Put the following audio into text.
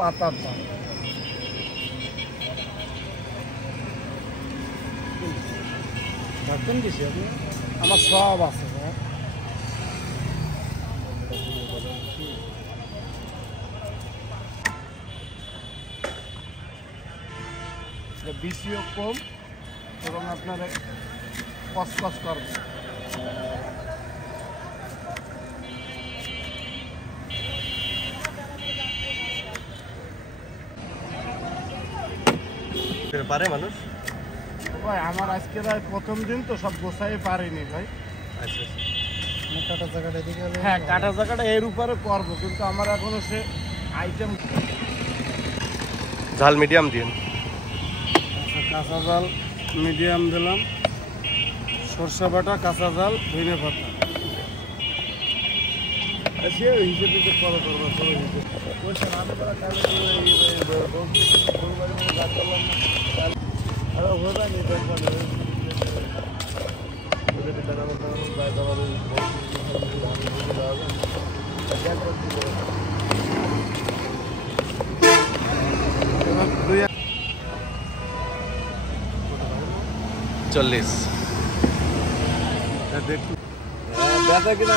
পাতার দাম। রাখবেন কিসে আপনি? আমার সব আছে। বেশিও কম এবং আপনারা কসকস করবে। পারে মানুষ ভাই আমার আজকে প্রথম দিন তো সব গোছাই পারিনি ভাই। আচ্ছা কাটা জায়গাটা এদিকে হলে হ্যাঁ কাটা জায়গাটা এর উপরে করবো, কিন্তু আমার এখনো সে আইটেম। ঝাল মিডিয়াম দিন। কাঁচা জাল মিডিয়াম দিলাম, সরষে বাটা, কাঁচা জাল, ধনে পাতা। সে হিসেবে তো করা করবো চল্লিশ দেখুন ব্যথা কিনা